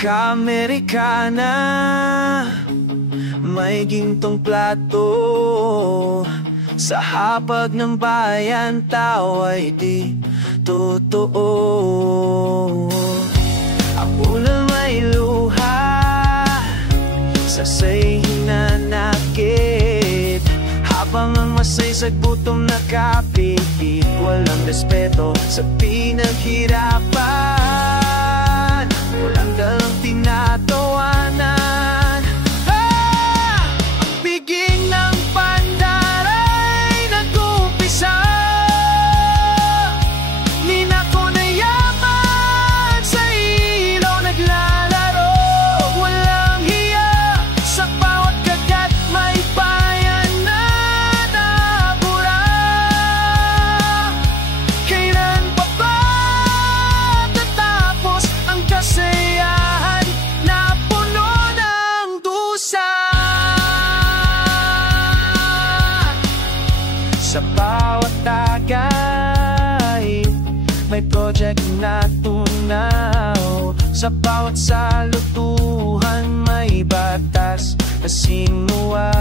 ka-Amerikana, may gintong plato. Sa hapag ng bayan, tao ay di totoo. Ako na may luha sa say hinanakit, habang ang masay sa gutom nakapikit. Walang respeto sa pinaghirapan, walang dalang tinatawanan. Ang biging ng pandaray nag-umpisa, ninako na yaman sa ilaw naglalaro. Walang hiya sa bawat kagat, may bayan na nabura. Kailan pa ba tatapos ang kasayahan na puno ng dusa? Sa bawat tagay, may project na tunaw. Sa bawat salutuhan, may batas na sinuway.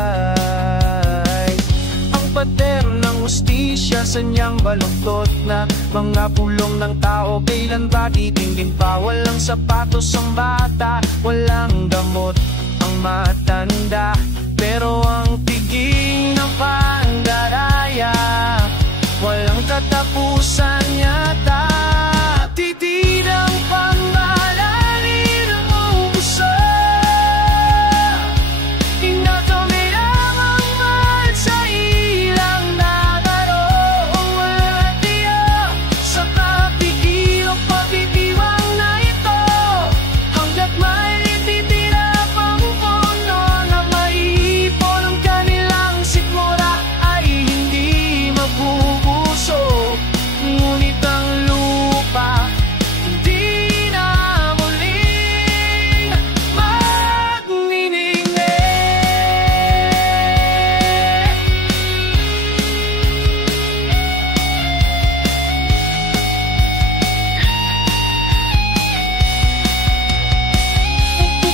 Ang pader ng hustisya, sanyang baluktot na mga pulong ng tao. Kailan ba titingin pa? Walang sapatos ang bata, walang gamot ang matanda. Pero ang tiging ng pandaraya, walang katapusan yata. Titi ng pangalangin ng puso, inatome lamang man sa ilang nagaro. Walang tiya sa kapigil o pagbibiwang na ito, hanggat may titira pang puno na maipon. Ang kanilang sikmura ay hindi mabubusog, ngunit ang lupa hindi na muling magniningning.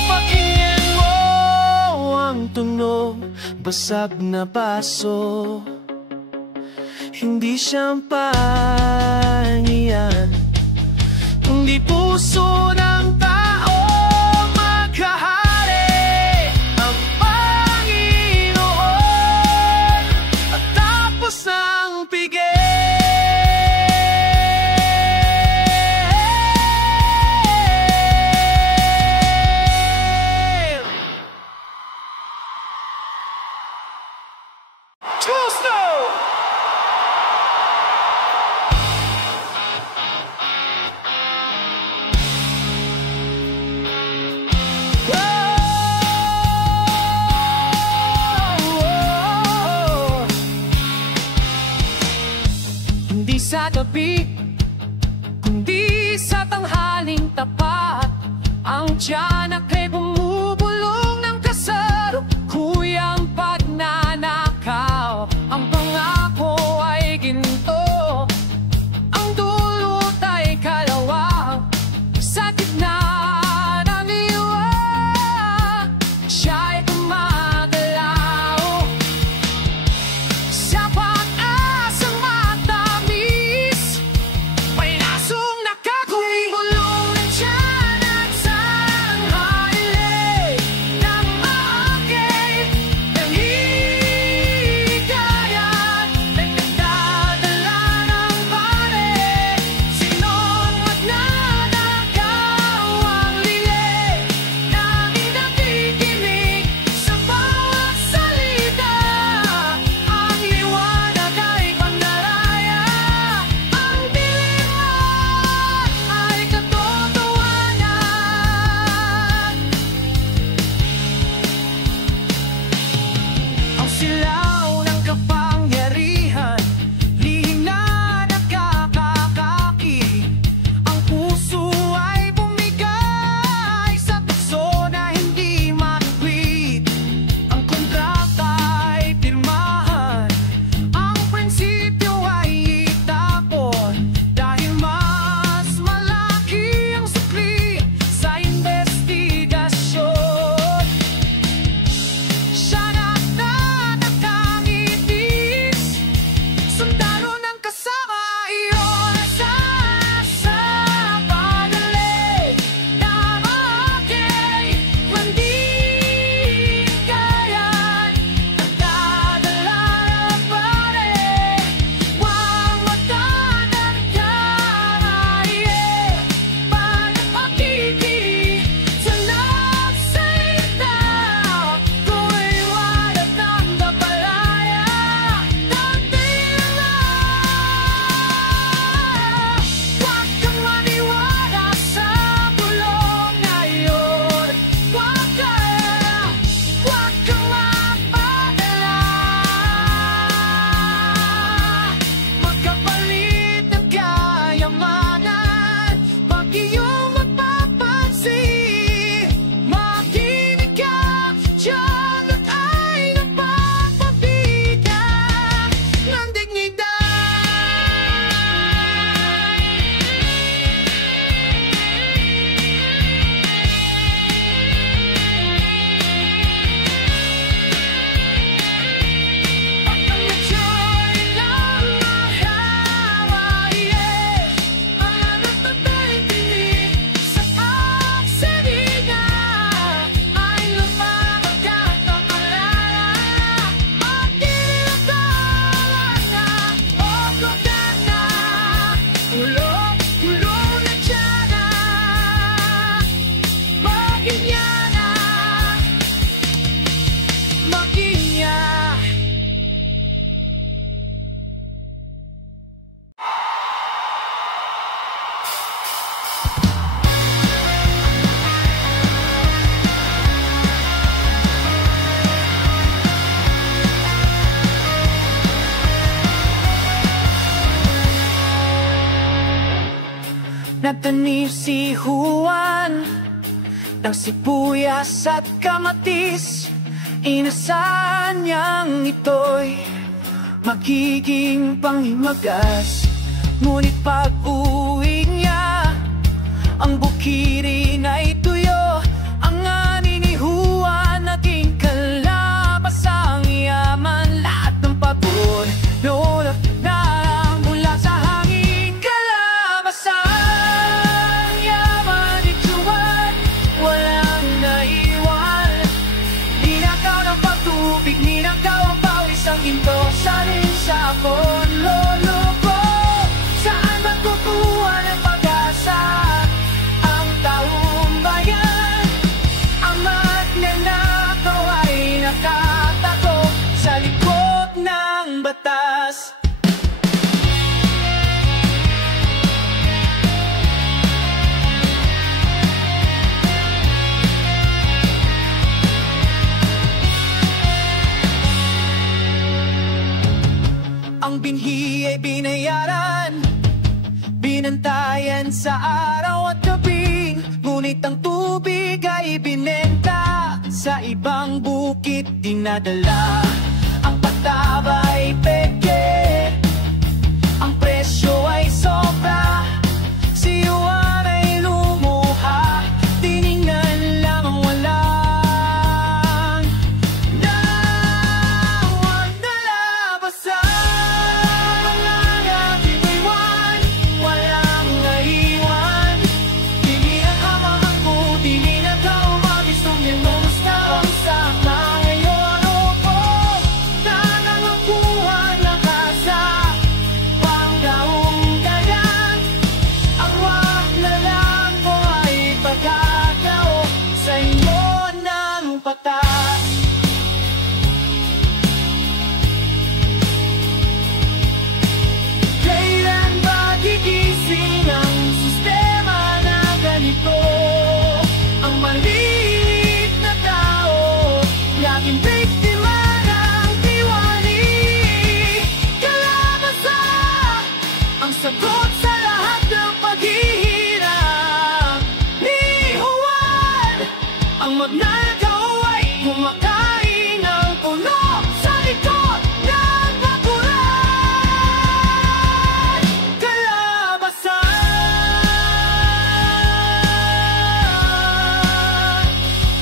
Pakinggan mo ang tunog, basag na baso. Hindi champagne yan, hindi puso ng tao. Maghahari ang Panginoon at tapos ng pigil. Gusto! Hindi sa gabi, kundi sa tanghaling tapat, ang tiyanak ay bumubulong ng kasalukuyang pagnanakaw. Ang pangako ay ginto, ang dulot ay kalawang. Sa gitna ng liwanag, siya'y gumagalaw. Sa pag-asang matamis, may nasong nakakulong ng tiyan at sanghali. Nagtanim si Juan ng sibuyas at kamatis. Inasahan niyang ito'y magiging panghimagas. Ngunit pag-uwi niya, ang bukirin ay tuyo. Ang ani ni Juan naging kalabasang yaman. Lahat ng pagod noon na mula sa hangin. Kalabasang yaman ni Juan, walang naiwan. Ninakaw ng pagtubig, ninakaw ang pawis, ang ginto sa rin sa akon lolo ko. Saan magkukuha ng pag-asa ang taong bayan? Ang magnanakaw ay nakatago sa likod ng batas. Ang binhi ay binayaran, binantayan sa araw at gabi. Ngunit ang tubig ay binenta, sa ibang bukid dinadala. Ang pataba ay peke, ang presyo ay sobra. Si Juan ay lumuha, tiningnan lang ang walang dawang nalabasan. Kailan ba gigising ang sistema na ganito? Ang maliit na tao laging biktima ng tiwali. Kalabasa ang sagot sa lahat ng paghihirap ni Juan. Ang magnanakaw ay kumakain ng puno sa likod ng bakuran. Kalabasan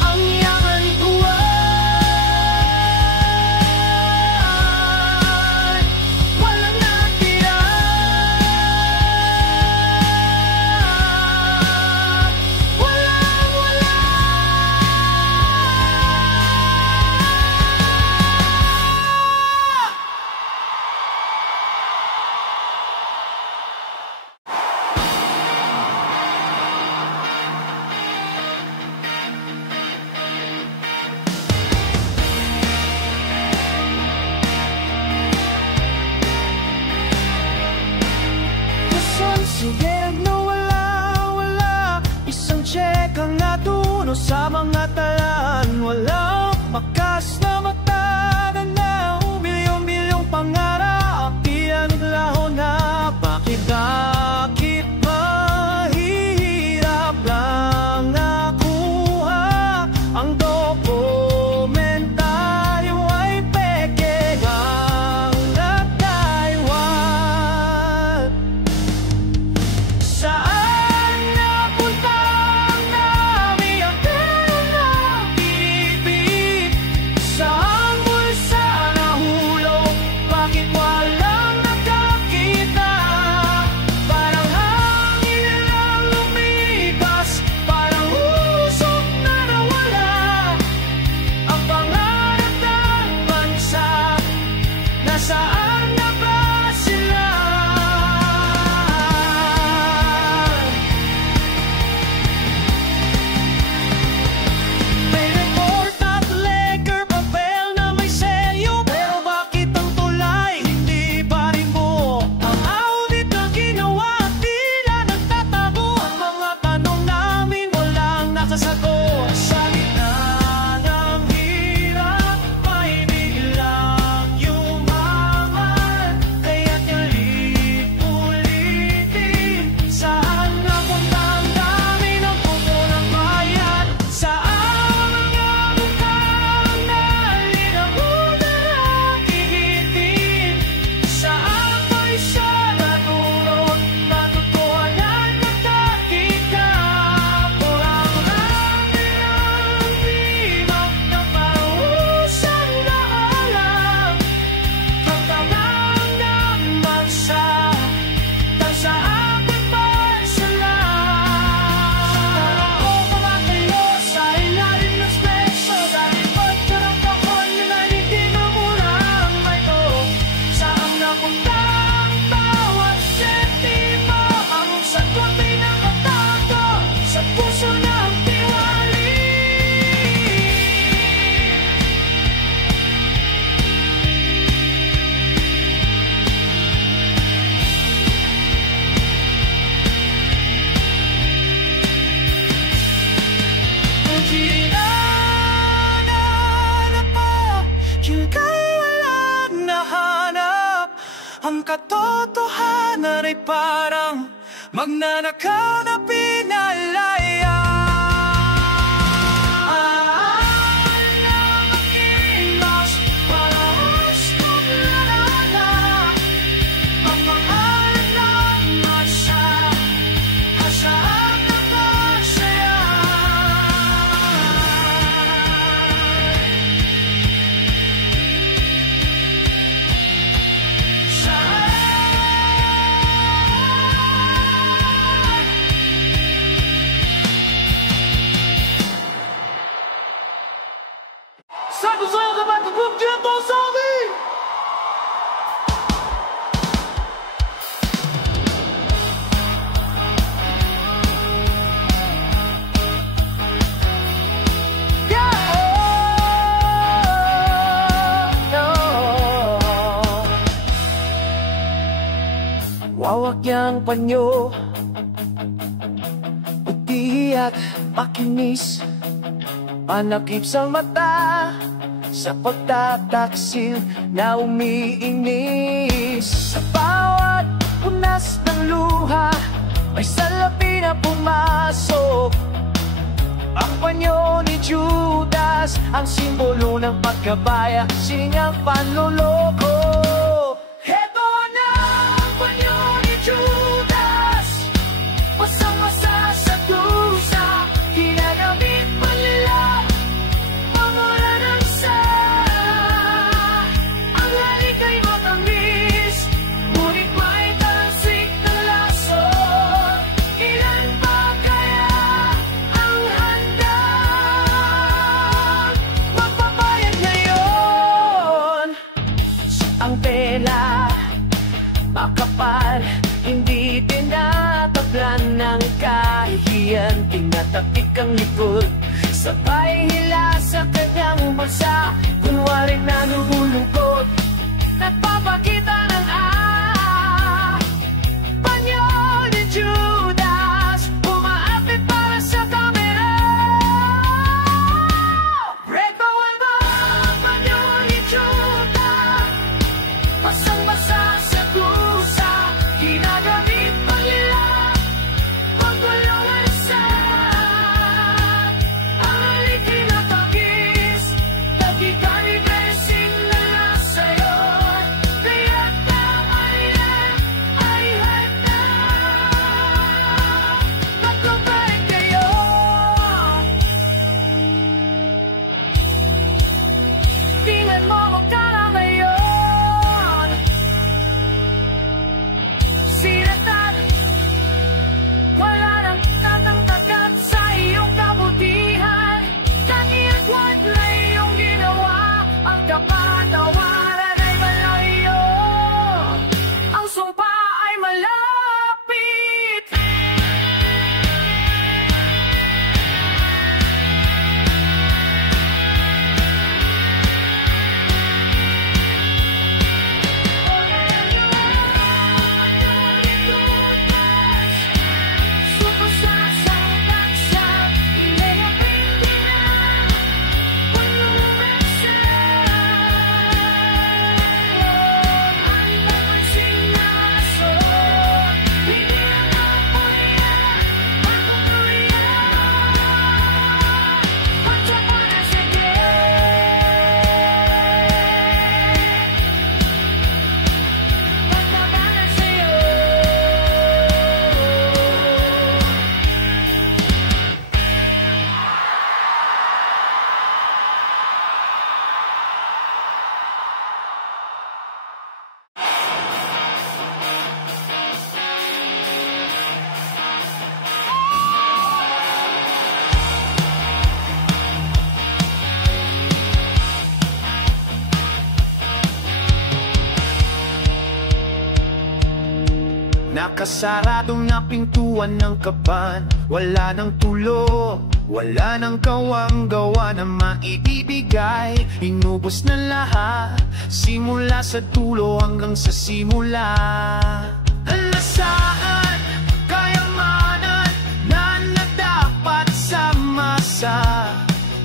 ang yaman ni Juan, walang natira. Sigeg na wala, isang check ang natuno sa mga talaan. Walang bakas na matatanaw, milyong-milyong pangarap, iyan laho na. Bakit mahirap lang nakuha? Ang dokumentaryo ay peke ang nagtaiwan. Saan napunta ang dami ang pera ay parang magnanakaw na pinalaya. Wawakyang panyo, puti at makinis, panakip sa mata, sa pagtataksil na umiinis. Sa bawat punas ng luha, may salapi na pumasok. Ang panyo ni Judas, ang simbolo ng pagkabaya, siningang panloloko. Heto na ang panyo ni Judas, pasang-pasa sa dusa, ginagamit pa nila pangura ng ang halik ay matamis, ngunit may tansik na lason. Ilan ba kaya ang handang magbabayad ngayon? Ang tela makapal, hindi tinatablan ng kahihiyan, tinatapik ang likod, sabay hila sa kanyang bansa, kunwari na lumulungkot, nagpapakita ng panyo ni Judas, umaapit para sa kamera. Breakaway ba ang panyo ni Judas, basang-basa sa kusa, ginagamit pa nila pagulong sa ang halik kinatagis, nagkikani blessing na sa'yo, kaya't kamayan ay handa. Maglubay kayo, tingnan mo magkala ngayon, sinatan, wala nang tatangtagat sa iyong kabutihan, nag-iagwat na iyong ginawa, ang kapatawaran ay malayo, ang sumpa ay malapit. Nakasarado na pintuan ng kaban, wala nang tulo, wala nang kawang-gawa na maibibigay. Inubos na lahat, simula sa dulo hanggang sa simula. Nasaan kayamanan na nadapat sa masa,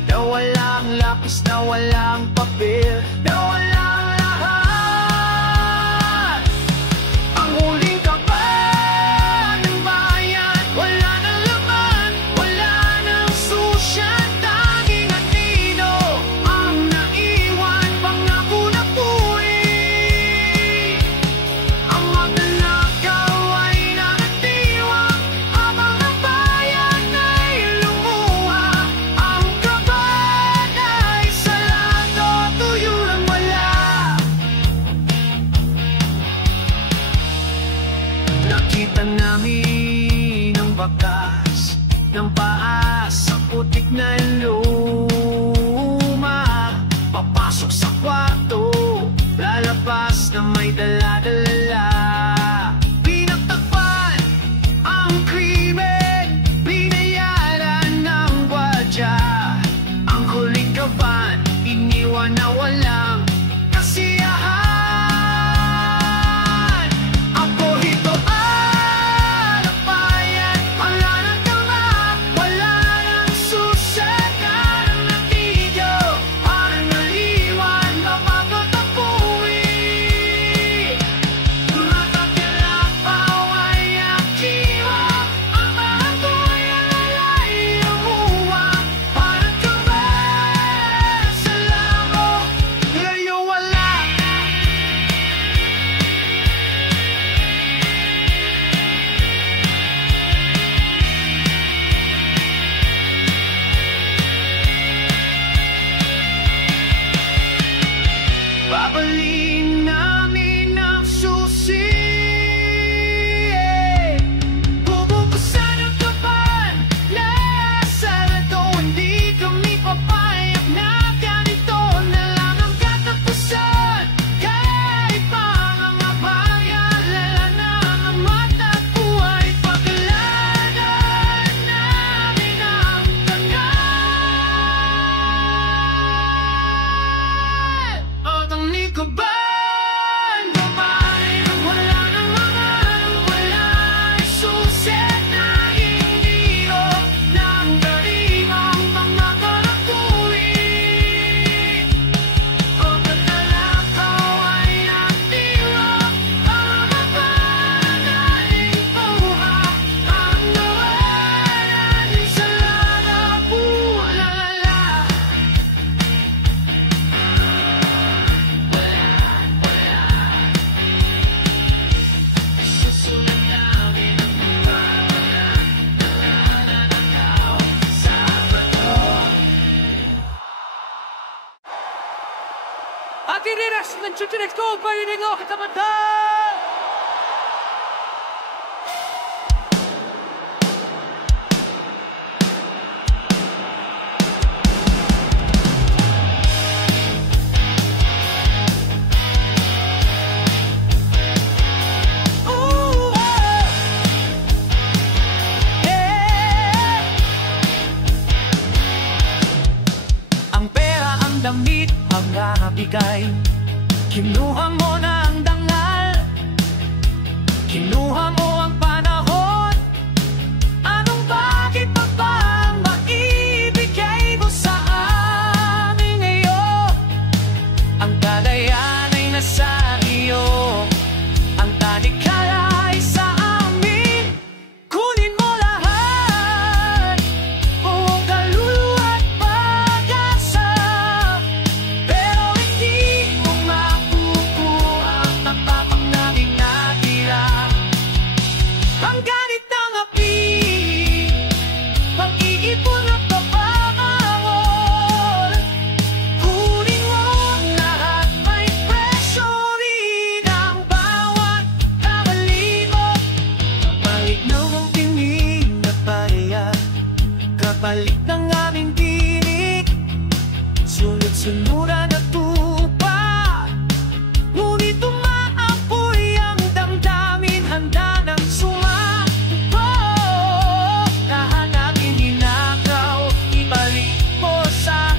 na walang lapis, na walang papel, na walang lahat. Ang huling kapal Susuotan namin ang bakas ng paas sa putik na luma. Papasok sa kwarto, lalabas na may dala-dala. Pinagtakpan ang krimen, binayaran ng gwardiya. Ang huling kaban, iniwan na walang kasiyahan. Babalin namin ang susi. Bubuksan ang kaban na sarado. Hindi kami papayag na ganito na lang ang katapusan. Kahit pa mga bayan, lala na ang mata't buhay. Paglanan namin ang tangal. At ang likuban, babae na wala nang mga wala ay suset na hiniro ng darimang mga karakuin. O pagkalakaw ay naktiro ang mapanaling buha. Ang nawalan sa lalapulalala. At iniras ng Chuchinex Gold by Inigo Katamanta! Ang pera, ang damit, mga bigay. Kinuha mo na ang dangal, kinuha mo ang panahon. Anong bakit pa ba ang maibigay mo sa amin ngayon? Ang kalayan ay nasa iyo, ang tanikala ay sa amin. Kunin mo lahat, buong kaluluwa at pag-asa. Pero hindi mo makukuha ang tapang naming natira. Ang ganit ng api, pag-iipon at papamangon. Kunin mo lahat, may presyo rin ang bawat kamali mo. Kapalit ng ang tinig na pareya, kapalit ng aming tinig. Sunod-sunuran at tupa, ngunit umaapoy ang damdamin. Handa ng sumakbo, lahat natin ninakaw. Ibalik mo sa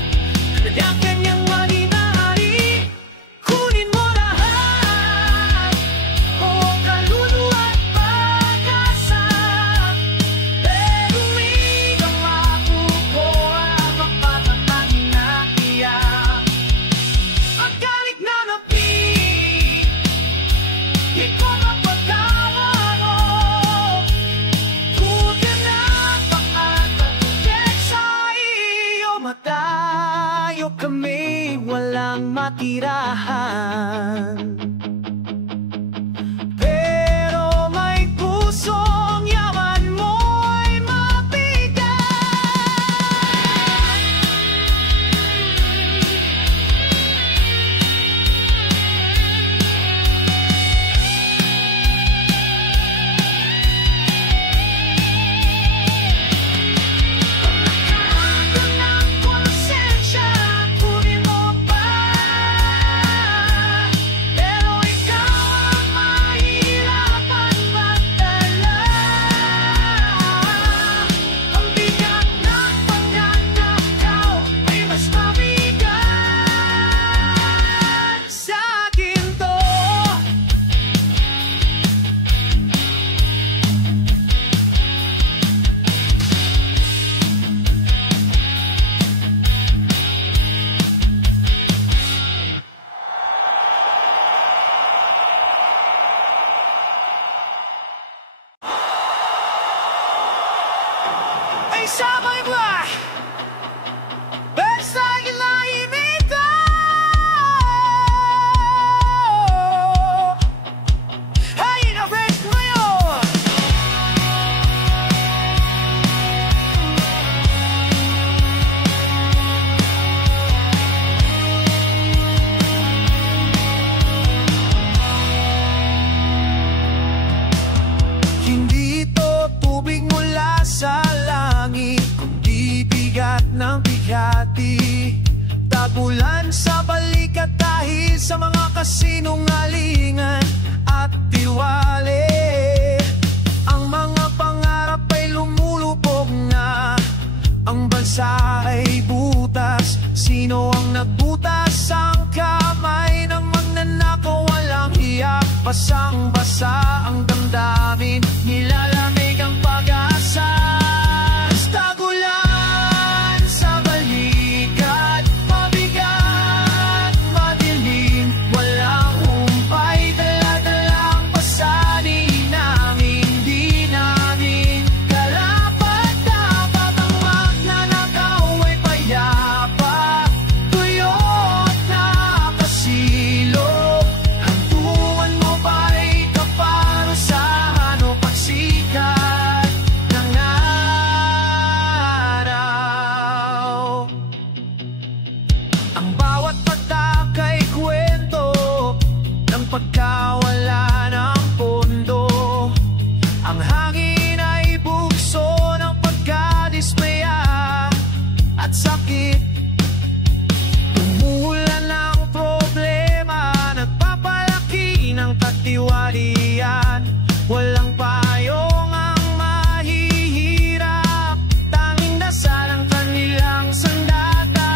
kanyang marinari. Kunin mo lahat, buong kaluluwa at pag-asa. Pero hindi ka makukuha ang patatangin na iyak. ay sabay ba? Basta ilahimik ay na-rest ngayon. Hindi ito tubig mula sa langit, kundi bigat ng bigati. Tagulan sa balikat dahil sa mga kasinungalingan at diwali. Ang mga pangarap ay lumulubog na, ang bansa ay butas. Sino ang nagbutas? Ang kamay ng magnanakaw, walang hiyak. Basang-basa ang damdamin, nilalamig ang pag-asa. Tagulan sa balikat, mabigat, madilim, walang humpay, dala-dalang pasanin namin, di namin karapat-dapat. Ang magnanakaw ay payapa, tuyo at nakasilo. Hantungan mo ba'y kaparusahan o pagsikat ng araw? Ang bawat patak ay kwento ng pagkawala ng pondo. Ang hangin ay bugso ng pagkadismaya at sakit. Umulan ng problema, nagpapalaki ng katiwalian. Walang payong ang mahihirap, tanging dasal ang kanilang sandata.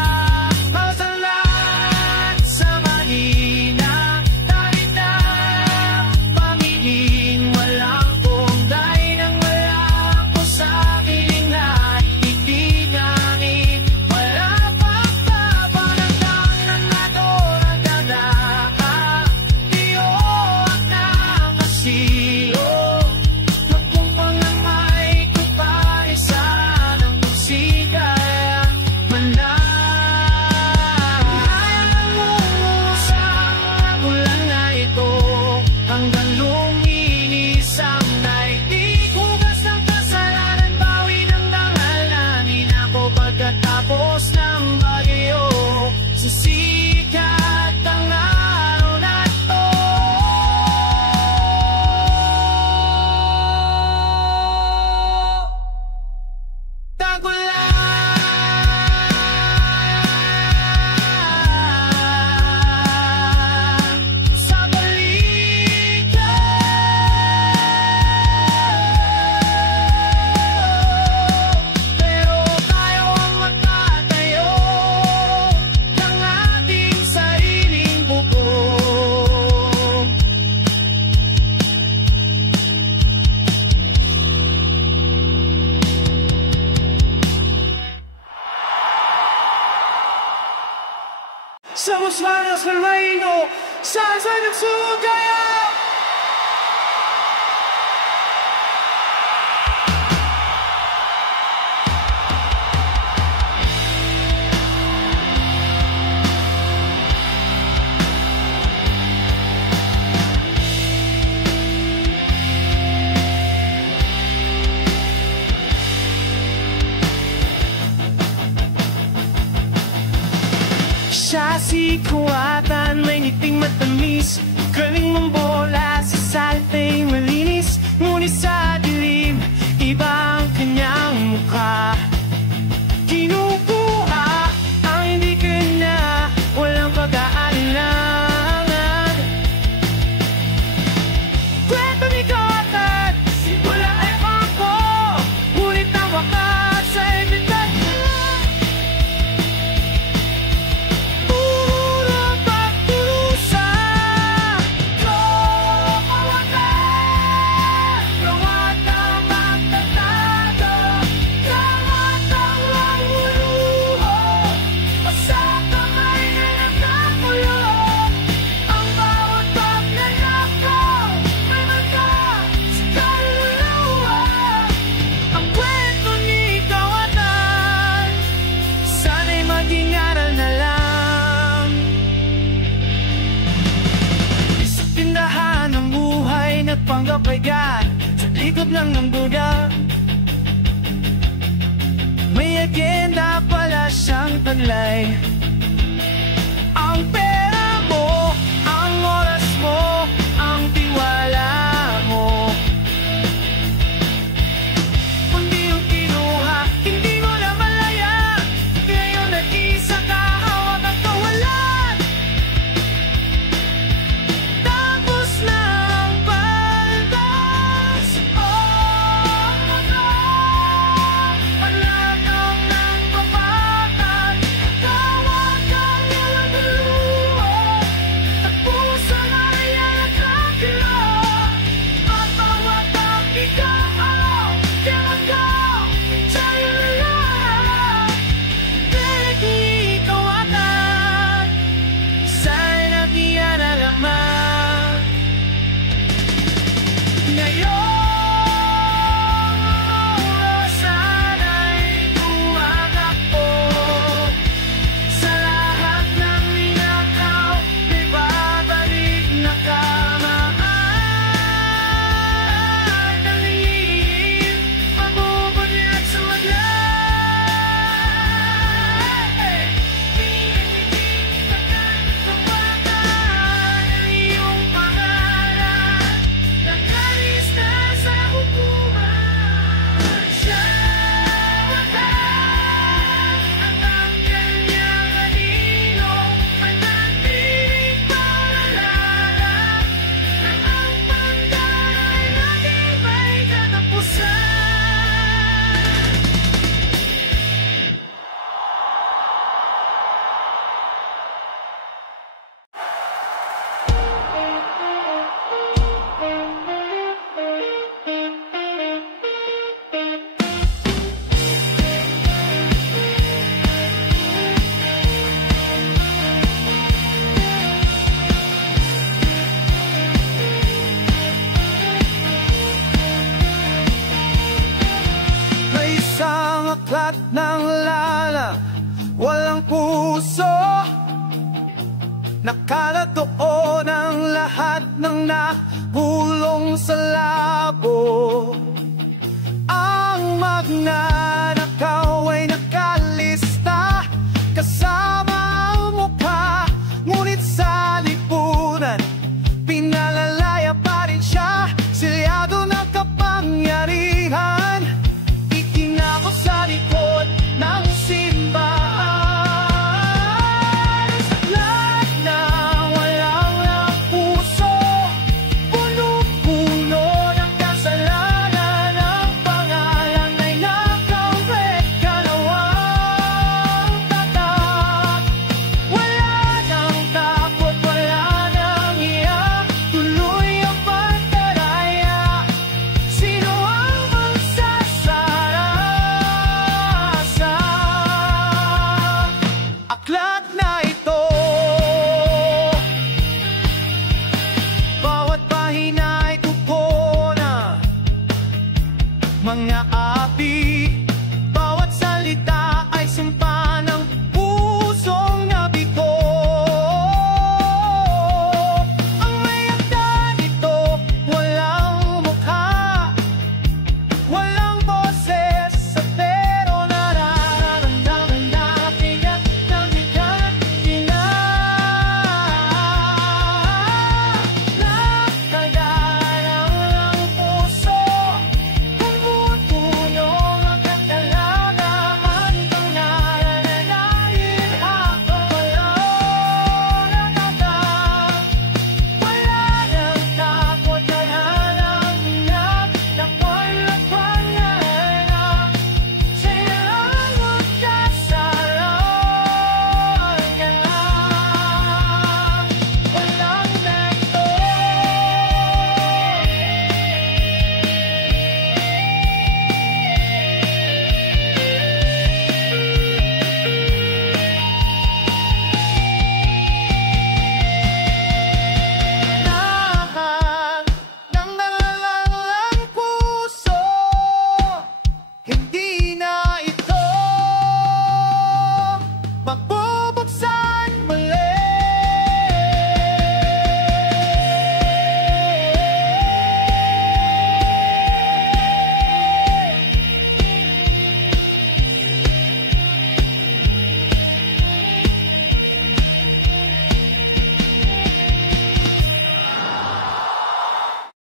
Masalat sa mahina, tarik na pamilin, walang punday nang wala ko sa kilingan. Hindi namin wala pagpapanagdang ng nadorang dadaka. Tiyo at nakasilo, nagpumpang ng may kuparisan ng pagsigay. Manayang nangungusang ulan na ito, hanggang luminis ang naigtig. Hugas ng kasalanan, bawi ng dangal namin ako pagkatapos ng bagyo. Susikat ang araw na to. Tagulan sa balikat, pero tayo ang magtatayo ng ating sariling bubong. Somos manos del reino, salsa del sur, calla. Siya si Kuwatan, may ngiting matamis, galing mambola sa saltay malinis. Ngunit sa dilim, iba ang kanyang mukha. Kinukuha ang hindi kanya, walang pag-aalinlangan. Kwento ni Kuwatan, simula ay pangko, ngunit ang wakas ay bigat. Pagtusa, Kuwatan, likod lang ng duda. May agenda pala siyang taglay. Ang pera mo, ang oras mo, ang tiwala mo. Kundi yung kinuha, hindi mo na malaya. Ngayon nag-isa ka, hawak ang kawalan. Tapos na ang balbas. Oh my God, wala kang nang papatan. Tawag ka nilang luho, at puso na yan at kakilo. Matawag ang ikaw, kailan ka sa'yo na lang. Pwede ikaw agad, sana diyan na lamang. Ngayon, sana'y buwagak ko. Sa lahat ng ninakaw, may babalik na kamaan. Talingin, mabubunyag sa waglay. Pinipitin ka tawagan ang iyong pangalan. Nakalis na sa hukuman. Siya wakas at ang kanyang anino manatiling paalala na ang pagkaray lagi may katapusan. May isang aklat ng lala, walang puso. Nakalatoon ang lahat ng nahulong sa labo. Ang magnanakaw ay nakalista, kasama ang mukha. Ngunit sa lipunan, pinalalaya pa rin siya. Silyado ng kapangyarihan, itinako sa likod ng simbahan. Lahat na walang ng puso, puno-puno ng kasalanan. Ang pangalan ay nakawit, kalawang tatak. Wala nang takot, wala nang iyak, tuloy ang pandaraya. Sino ang magsasarasa? Aklat na ito, bawat pahina ay tupo na mga api